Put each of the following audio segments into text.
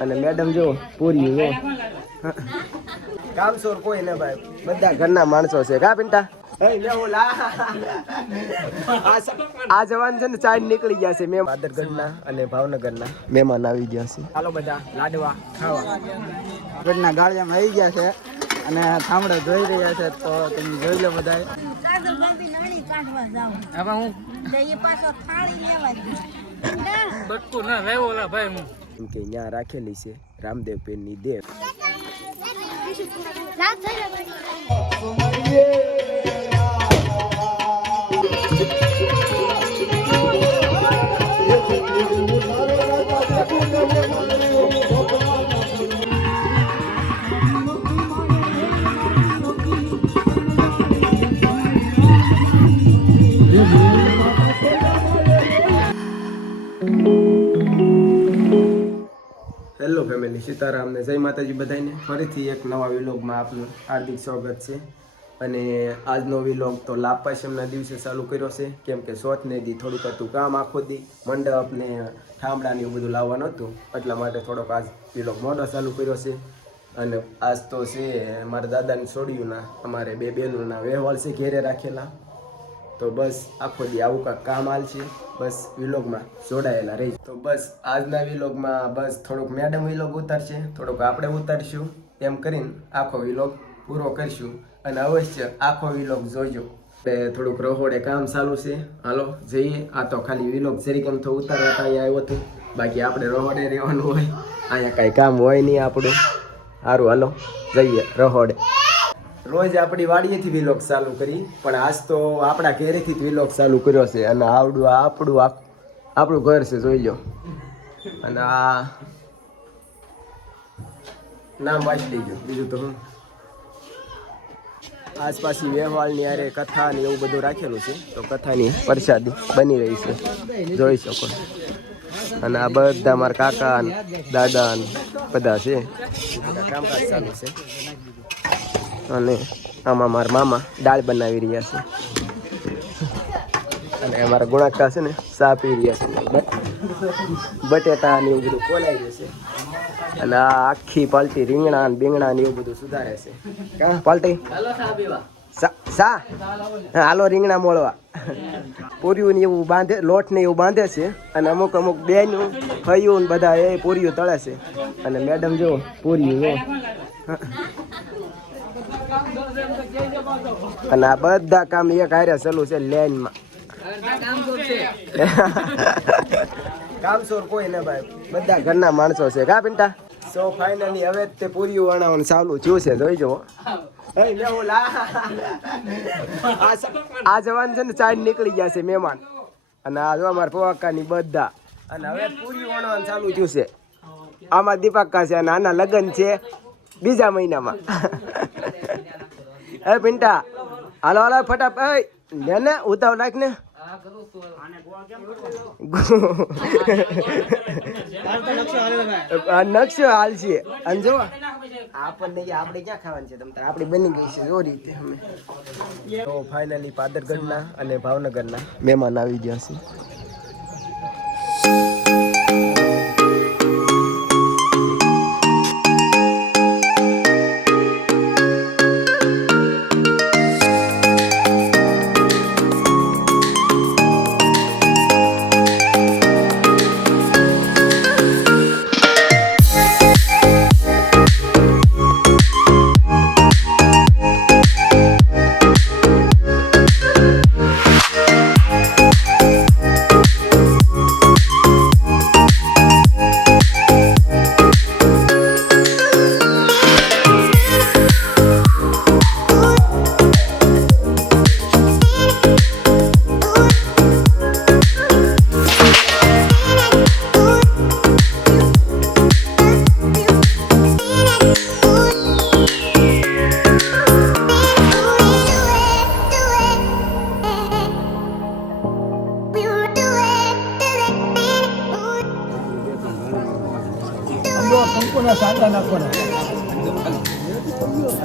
અને મેડમ જો પૂરી જો કામસોર કોઈ ને ભાઈ. બધા ઘરના માણસો છે. કા પિંટા? એ લેવો લા. આ જવાન છે ને ચાઇન નીકળી ગયા છે મેં પાદરગઢના અને ભાવનગરના. મહેમાન આવી ગયા છે. હાલો બધા લાડવા ખાવા. ગઢના ગાળિયામાં આવી ગયા છે અને થામડા જોઈ રહ્યા છે તો તમે જોઈ લો બધા કાગળ બાંધી નાળી કાઢવા જાઉં હવે હું પાછો થાળી લેવા બટકું ના લેવો ભાઈ હું. એમ કે અહીંયા રાખેલી છે રામદેવ પીરની દેવ હેલો ફેમિલી સીતારામને જય માતાજી બધાને. ફરીથી એક નવા વિલોગમાં આપનું હાર્દિક સ્વાગત છે. અને આજનો વિલોગ તો લાપાશમના દિવસે ચાલુ કર્યો છે. કેમ કે સોથને દી થોડુંક હતું કામ આખો દી. મંડપને ઠામડાને એવું બધું લાવવાનું હતું. એટલા માટે થોડોક આજ વિલોગ મોડો ચાલુ કર્યો છે. અને આજ તો છે મારા દાદાની છોડ્યુંના. અમારે બે બહેનોના વ્યવહાર છે ઘેરે રાખેલા. તો બસ આખો દી આવું કાંઈક કામ હાલ છે. બસ, વિલોગમાં જોડાયેલા રહી તો બસ, આજના વિલોગમાં બસ થોડુંક મેડમ વિલોગ ઉતારશે, થોડુંક આપણે ઉતારશું. એમ કરીને આખો વિલોગ પૂરો કરીશું અને અવશ્ય આખો વિલોગ જોજો. થોડુંક રહોડે કામ ચાલુ છે. હાલો, જઈએ. આ તો ખાલી વિલોગ જરીક એમ તો ઉતારવા અહીંયા આવ્યો હતું બાકી આપણે રહોડે રહેવાનું હોય. અહીંયા કાંઈ કામ હોય નહીં આપણું. સારું હાલો, જઈએ રહોડે. રોજ આપણી વાડીએથી વિલોગ ચાલુ કરી, પણ આજ તો આપણા ઘેરેથી જ વિલોગ ચાલુ કર્યો છે. અને આવડું આપણું આપણું ઘર છે, જોઈ લો. અને આ નામ વાંચી લેજો. બીજું તો હું? આસપાસી વ્યવહારની આરે કથા ને એવું બધું રાખેલું છે. તો કથાની પ્રસાદી બની રહી છે. જોઈ શકો. અને આ બધા મારા કાકા દાદા બધા છે. કામકાજ ચાલુ છે. અને આમાં મારા મામા દાળ બનાવી રહ્યા છે. અને અમારા ગુણાકા છે ને, ચા પી રહ્યા છે. બટેટા ને એવું બધું કોલાઈ જશે અને આ આખી પાલટી રીંગણા ને બીંગણા ને એવું બધું સુધારે છે. કા, પાલટી? સા સા? હાલો રીંગણા મોળવા. પૂર્યું ને એવું બાંધે, લોટ ને એવું બાંધે છે. અને અમુક અમુક બેનું ફયું ને બધા એ પૂર્યું તળે છે. અને મેડમ જો પૂર્યું જો. અને આ બધા કામ એક હારે ચાલુ છે લેનમાં કામસોર કોઈ ને ભાઈ. બધા ઘરના માણસો છે. કા પિન્ટા સો ફાઇનલી હવે તે પૂરી વણાવવાનું ચાલુ થયું છે. જોઈ જવો લા. આ જવાન છે ને ચાઇન નીકળી ગયા છે મહેમાન. અને આ જો અમારા પવાકાની બધા. અને હવે પૂરી વણવાનું ચાલુ થયું છે. આમાં દીપાકા છે અને આના લગ્ન છે બીજા મહિનામાં. એ પિંટા, હાલો હાલો, ફટાફટ લે ને ઉતાવ નાખ ને. નકશો હાલ છે. અને જો, આપણને આપણે ક્યાં ખાવાનું છે તમ આપણી બની ગઈ છે, જો રીતે અમે. તો ફાઇનલી પાદરગઢના અને ભાવનગરના મહેમાન આવી ગયા છે.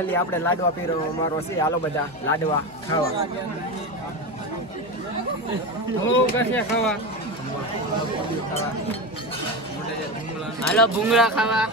ફાઇનલી આપણે લાડવા પીરો અમારો છે. હાલો બધા લાડવા ખાવા. ખાવા. હાલો ભૂંગળા ખાવા.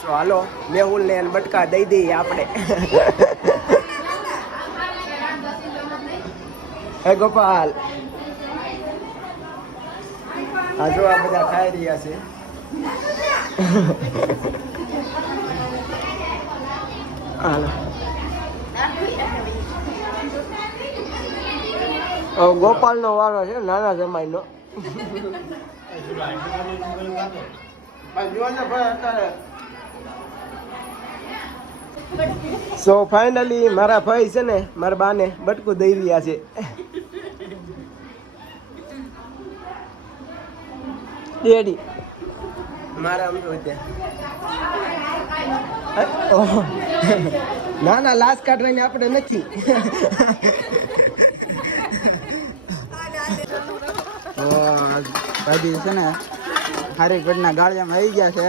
સો હાલો મેહુલ ને બટકા દઈ દઈએ આપણે. હે ગોપાલ. હજુ આ બધા ખાઈ રહ્યા છે. હાલો. ગોપાલ નો વારો છે, નાના જમાઈ નો સો ફાઇનલી મારા ભાઈ છે ને, મારા બાને બટકું દઈ રહ્યા છે. ડેડી મારા. ના ના લાશ કાઢવાની આપણે નથી. ભાજી છે ને હારી પેટના ગાળિયામાં આવી ગયા છે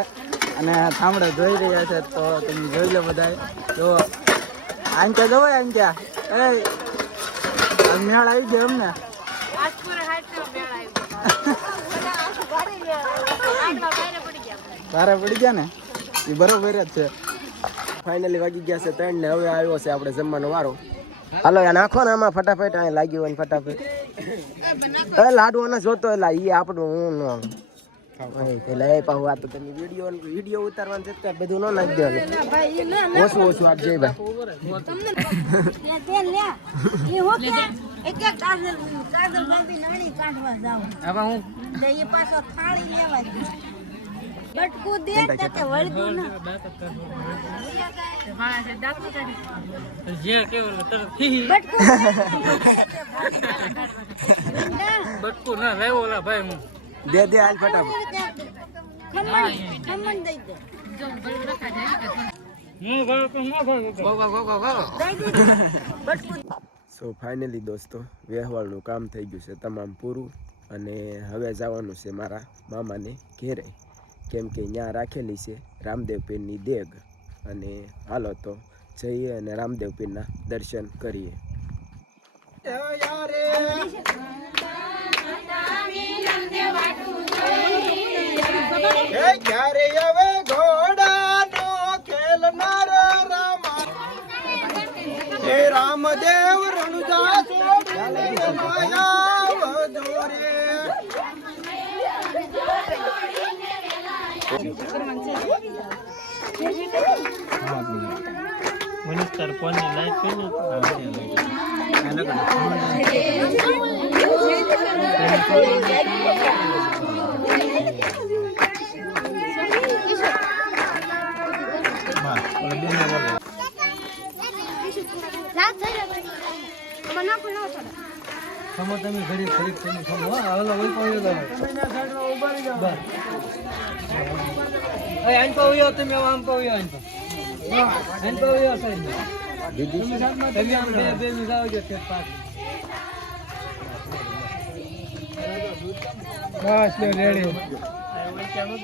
અને થામડા જોઈ રહ્યા છે તો તમે જોઈ લો બધા જો આંચા આમ ક્યાં એ મેળ આવી ગયો અમને ભારે પડી ગયા ને? એ બરોબર જ છે. ફાઇનલી વાગી ગયા છે ત્રણ ને હવે આવ્યો છે આપણે જમવાનો વારો. હાલો નાખો ને આમાં ફટાફટ અહીં લાગ્યું હોય ફટાફટ. એ લાડવાના જોતો એલા ઈ આપણું હું ન. પેલા એ પાહુ આ તો તમે વીડિયો વીડિયો ઉતારવાનું છે તો બધું ન નાખી દેવાનું. ઓછું ઓછું આપજે ભાઈ. તમને લે તે લે ઈ હો કે એક એક કાગળ કાગળ બાંધી નાળી કાઢવા જાવ હવે હું પાછો થાળી લેવા જ બટકું દે કે વળગું ના. બટકું લાવ્યો ઓલા ભાઈ હું. દે દે હાલ ફટાફટ. ખમણ દઈ દે. સો ફાઇનલી દોસ્તો વ્યવહારનું કામ થઈ ગયું છે તમામ પૂરું. અને હવે જવાનું છે મારા મામાને ઘેરે. કેમ કે ત્યાં રાખેલી છે રામદેવ પીરની દેગ. અને હાલો તો જઈએ અને રામદેવ પીરના દર્શન કરીએ. રામદેવ રણુજા મનિસ્ટર ફોનની લાઈટ કરી રાત ખમો તમે ઘડી ખરીદ તમે. ખમો હા ઓલા ઓલ પાવી દો બસ. અય આન પાવ્યો તમે આમ પાવ્યો આન આન પાવ્યો સાહેબ. દીદી તમે આમ બે બે મી જાવજો કે પાસ બસ લે રેડી આવે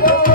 મારી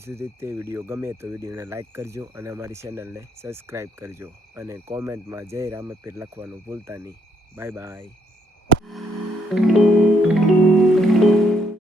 સુધી તે વીડિયો ગમે તો વિડીયોને લાઇક કરજો અને અમારી ચેનલને સબસ્ક્રાઇબ કરજો. અને કોમેન્ટમાં જય રામપીર લખવાનું ભૂલતા નહીં. Bye bye